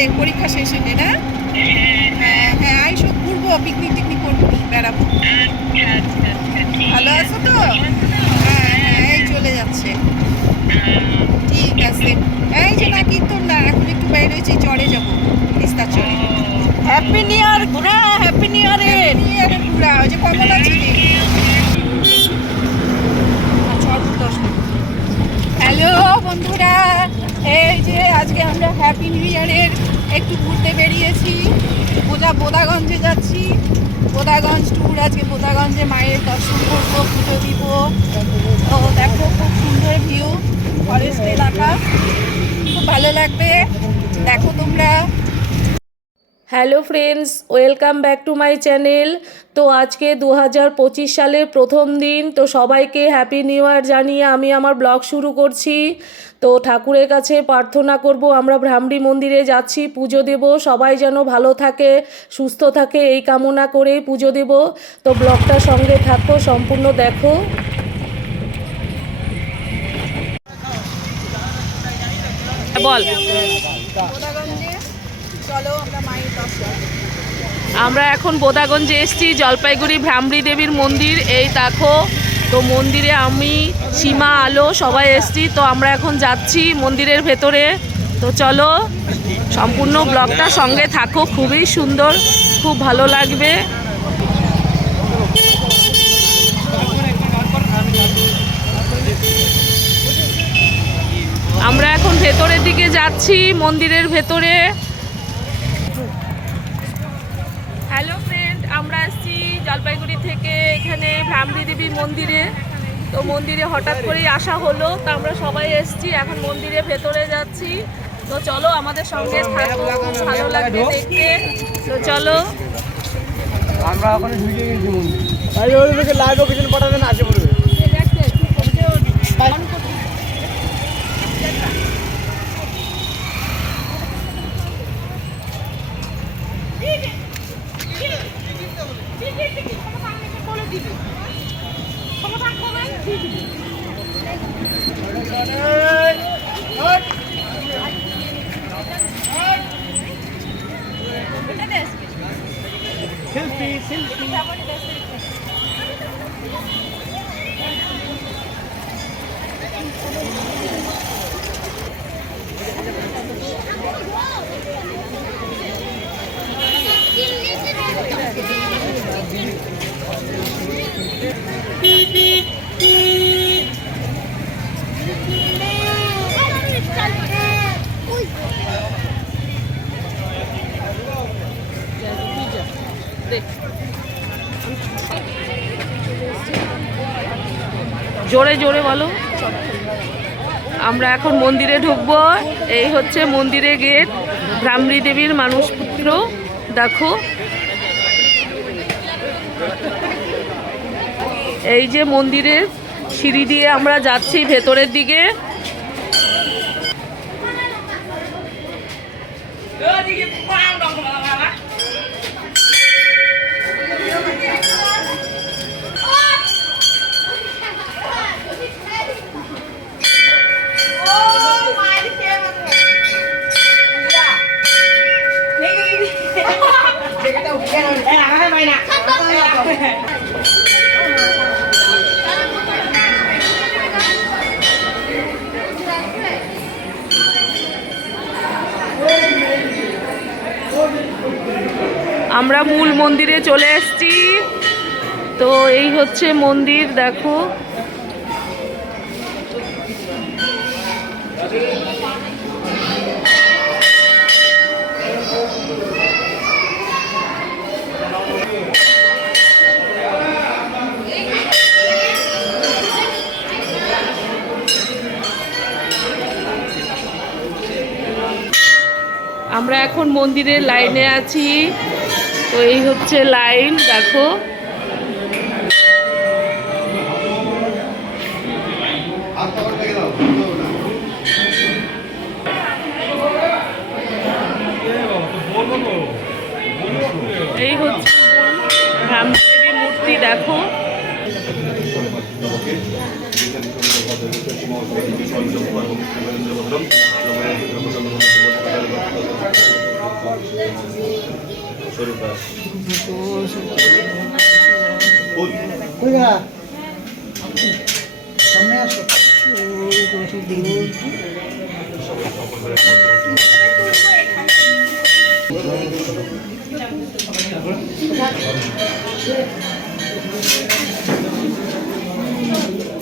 তোদের পরীক্ষা শেষ হলে না? হ্যাঁ হ্যাঁ আই সব ঘুরবো পিকনিক টিকনিক করব বেড়াবো। ভালো আছো। তো? হ্যাঁ হ্যাঁ এই চলে যাচ্ছে। ঠিক আছে। এই যে না কিন্তু না এখন একটু বাইরে হয়েছি চড়ে যাব তিস্তা চড়ে হ্যাপি নিউ ইয়ার ঘোরা হ্যাপি নিউ ইয়ারের নিয়ে ঘুরা ওই যে কমলা চিনি হ্যালো বন্ধুরা এই যে আজকে আমরা হ্যাপি নিউ ইয়ারের একটু ঘুরতে বেরিয়েছি। বোদা বোদাগঞ্জে যাচ্ছি। বোদাগঞ্জ ট্যুর আজকে বোদাগঞ্জে মায়ের দর্শন করব, পুজো দিব। তো দেখো খুব সুন্দর ভিউ ফরেস্ট এলাকা। খুব ভালো লাগবে। দেখো তোমরা hello friends, welcome back to my channel. তো আজকে দু হাজার পঁচিশ সালের প্রথম দিন, তো সবাইকে হ্যাপি নিউ ইয়ার জানিয়ে আমি আমার ব্লগ শুরু করছি। তো ঠাকুরের কাছে প্রার্থনা করব, আমরা ভ্রামরি মন্দিরে যাচ্ছি, পুজো দেব, সবাই যেন ভালো থাকে, সুস্থ থাকে, এই কামনা করেই পুজো দেব। তো ব্লগটা সঙ্গে থাকো, সম্পূর্ণ দেখো। বল। আমরা এখন বোদাগঞ্জে এসেছি, জলপাইগুড়ি ভ্রামরী দেবীর মন্দির। এই দেখো, তো মন্দিরে আমি, সীমা, আলো, সবাই এসছি। তো আমরা এখন যাচ্ছি মন্দিরের ভেতরে। তো চলো, সম্পূর্ণ ব্লগটা সঙ্গে থাকো, খুবই সুন্দর, খুব ভালো লাগবে। আমরা এখন ভেতরের দিকে যাচ্ছি, মন্দিরের ভেতরে হ্যালো ফ্রেন্ড আমরা আসছি জলপাইগুড়ি থেকে এখানে দেবী মন্দিরে তো মন্দিরে হঠাৎ করেই আসা হলো তো আমরা সবাই এসছি এখন মন্দিরে ভেতরে যাচ্ছি তো চলো আমাদের সঙ্গে থাকো ভালো লাগবে দেখতে তো চলো আমরা ওখানে ঢুকে গেছি মন্দির লাইভ লোকেশন পাঠাবেন আসে পড়বে সেলফি সেলফি জোরে জোরে বলো। আমরা এখন মন্দিরে ঢুকবো। এই হচ্ছে মন্দিরে গেট। ভ্রামরী দেবীর মানুষপুত্র। দেখো। এই যে মন্দিরের সিঁড়ি দিয়ে আমরা যাচ্ছি ভেতরের দিকে। আমরা মূল মন্দিরে চলে এসছি। তো এই হচ্ছে মন্দির দেখো। এখন মন্দিরের লাইনে আছি। তো এই হচ্ছে লাইন দেখো। রামদেবী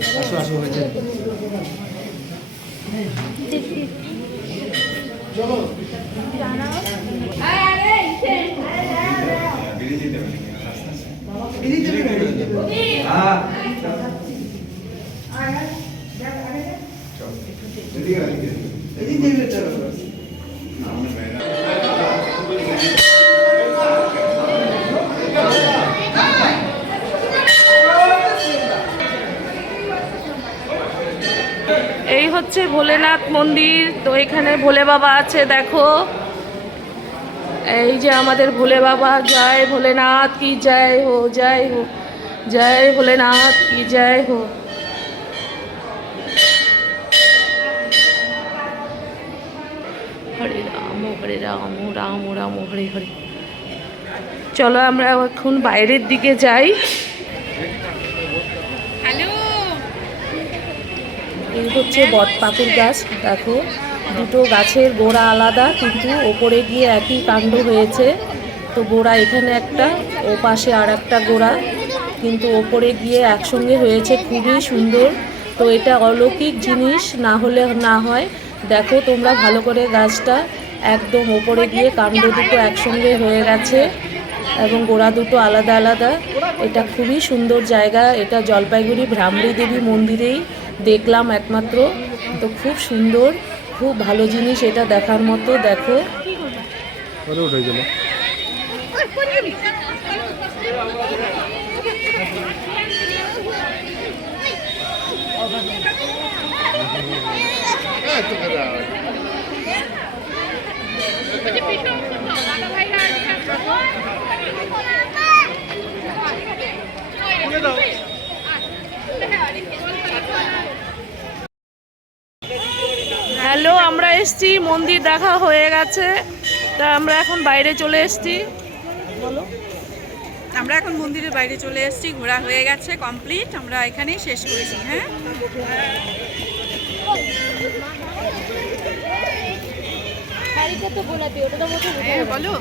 যে, এই যে, এই যে। এই হচ্ছে ভোলেনাথ মন্দির, তো এখানে ভোলে বাবা আছে, দেখো। এই যে আমাদের ভোলে বাবা, জয় ভোলেনাথ কি জয় হো জয় হো, জয় ভোলেনাথ কি জয় হো। হরে রাম হরে রাম রাম রাম, হরে হরে। চলো আমরা এখন বাইরের দিকে যাই। এই হচ্ছে বট পাকুর গাছ। দেখো, দুটো গাছের গোড়া আলাদা, কিন্তু ওপরে গিয়ে একই কাণ্ড হয়েছে। তো গোড়া এখানে একটা, ও পাশে আর একটা গোড়া, কিন্তু ওপরে গিয়ে একসঙ্গে হয়েছে, খুবই সুন্দর। তো এটা অলৌকিক জিনিস, না হলে না হয়। দেখো তোমরা ভালো করে গাছটা একদম ওপরে গিয়ে কাণ্ড দুটো একসঙ্গে হয়ে গেছে এবং গোড়া দুটো আলাদা আলাদা। এটা খুবই সুন্দর জায়গা। এটা জলপাইগুড়ি ভ্রামরী দেবী মন্দিরেই দেখলাম একমাত্র। তো খুব সুন্দর খুব ভালো জিনিস এটা দেখার মতো দেখো। এসছি মন্দির দেখা হয়ে গেছে। তা আমরা এখন বাইরে চলে এসছি। বলো। আমরা এখন মন্দিরের বাইরে চলে এসেছি ঘোরা হয়ে গেছে কমপ্লিট আমরা এখানেই শেষ করেছি হ্যাঁ? হ্যাঁ বলো।